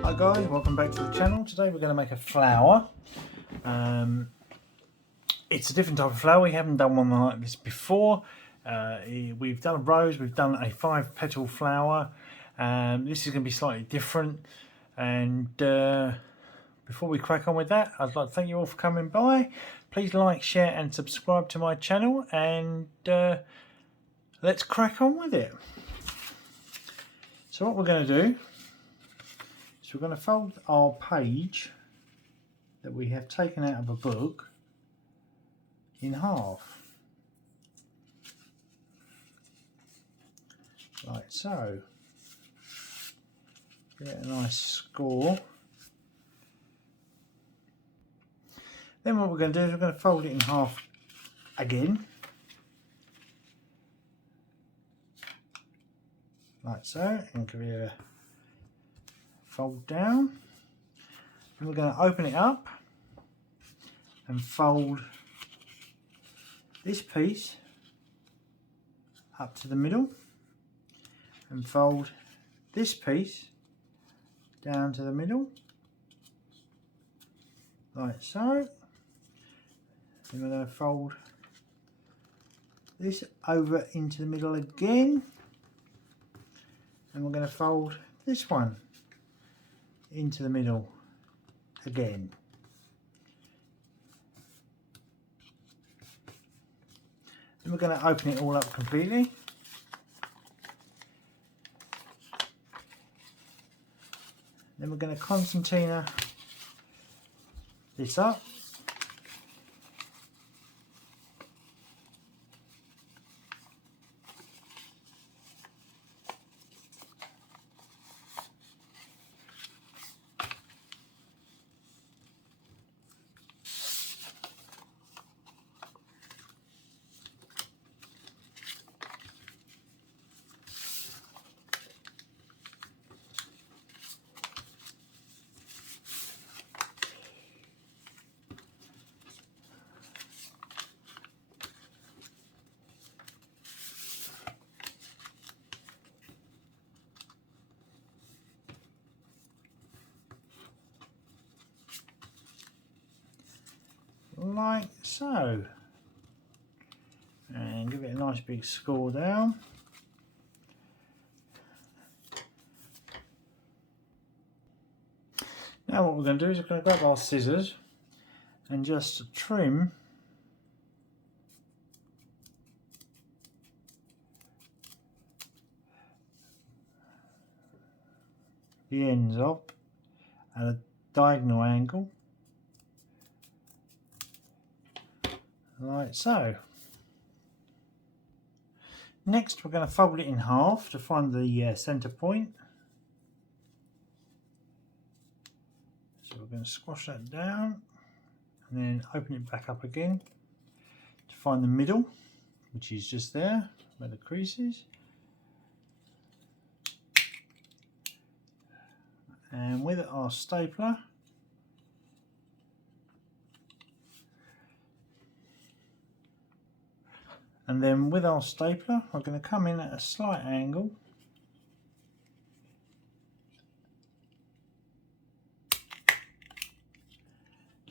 Hi guys, welcome back to the channel. Today we're going to make a flower. It's a different type of flower. We haven't done one like this before. We've done a rose, we've done a 5-petal flower. This is going to be slightly different. And before we crack on with that, I'd like to thank you all for coming by. Please like, share and subscribe to my channel, and let's crack on with it. So what we're going to do, so we're going to fold our page that we have taken out of a book in half, like so. Get a nice score. Then what we're going to do is we're going to fold it in half again, like so, and give it a fold down. And we're going to open it up and fold this piece up to the middle, and fold this piece down to the middle, like so. Then we're going to fold this over into the middle again, and we're going to fold this one into the middle again. Then we're going to open it all up completely. Then we're going to concertina this up. Like so, and give it a nice big score down. Now what we're going to do is we're going to grab our scissors and just trim the ends up at a diagonal angle, like so. Next we're going to fold it in half to find the center point. So we're going to squash that down and then open it back up again to find the middle, which is just there where the crease is. And with our stapler, we're going to come in at a slight angle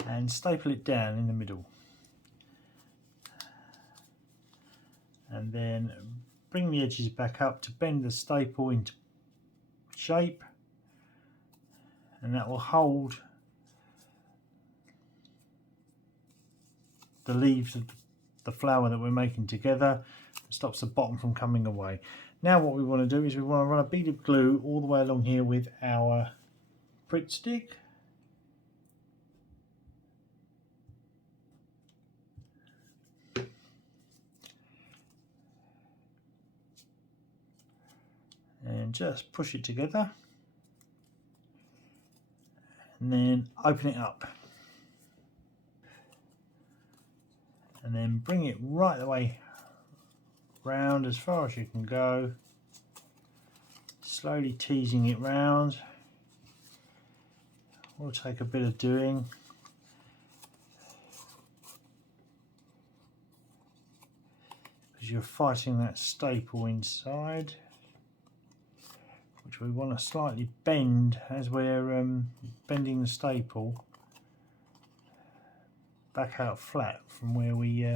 and staple it down in the middle, and then bring the edges back up to bend the staple into shape, and that will hold the leaves of the flower that we're making together. It stops the bottom from coming away. Now what we want to do is we want to run a bead of glue all the way along here with our Pritt stick. And just push it together and then open it up. And then bring it right the way round as far as you can go, slowly teasing it round. Will take a bit of doing. Because you're fighting that staple inside, which we want to slightly bend as we're bending the staple back out flat from where we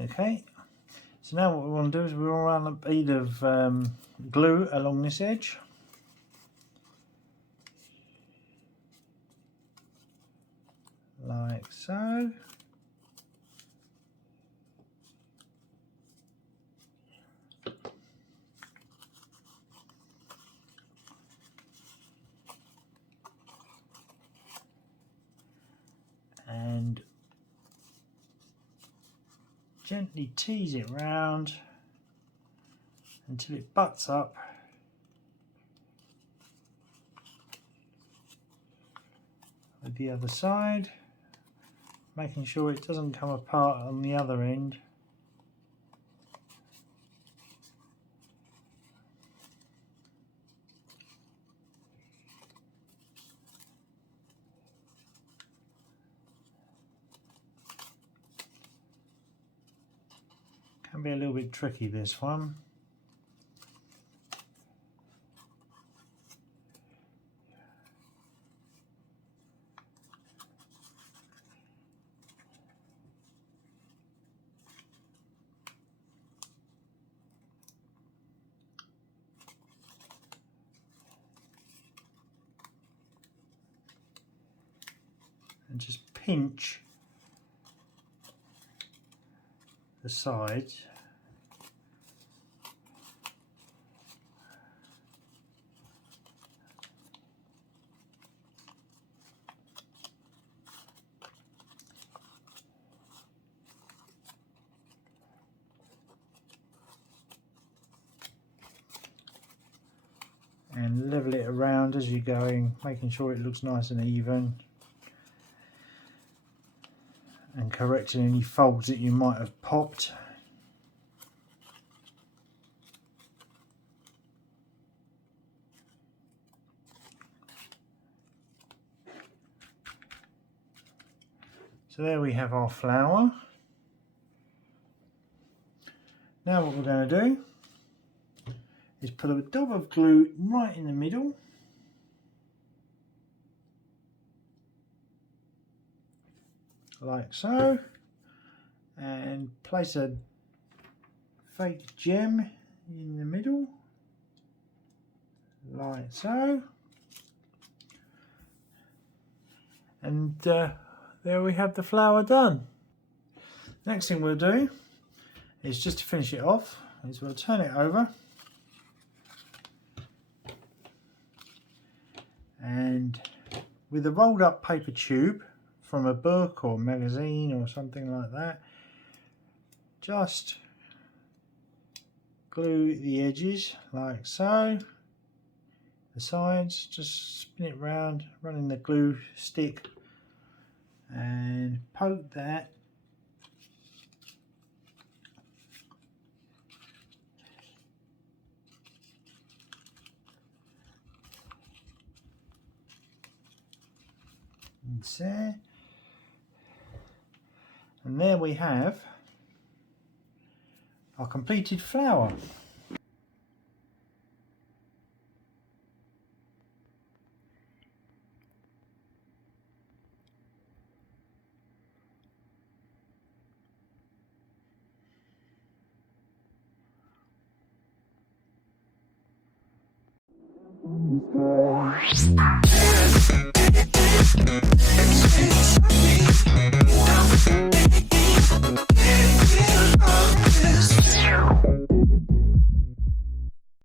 okay, so now what we want to do is we want to run a bead of glue along this edge. Like so. And gently tease it round until it butts up with the other side, making sure it doesn't come apart on the other end. Can be a little bit tricky, this one. And just pinch the sides. And level it around as you're going, making sure it looks nice and even, and correcting any folds that you might have popped. So there we have our flower. Now what we're going to do is put a dab of glue right in the middle, like so, and place a fake gem in the middle, like so, and there we have the flower done. Next thing we'll do is, just to finish it off, is we'll turn it over and with a rolled up paper tube from a book or magazine or something like that, just glue the edges like so, the sides, just spin it round, running the glue stick, and poke that there, and there we have our completed flower.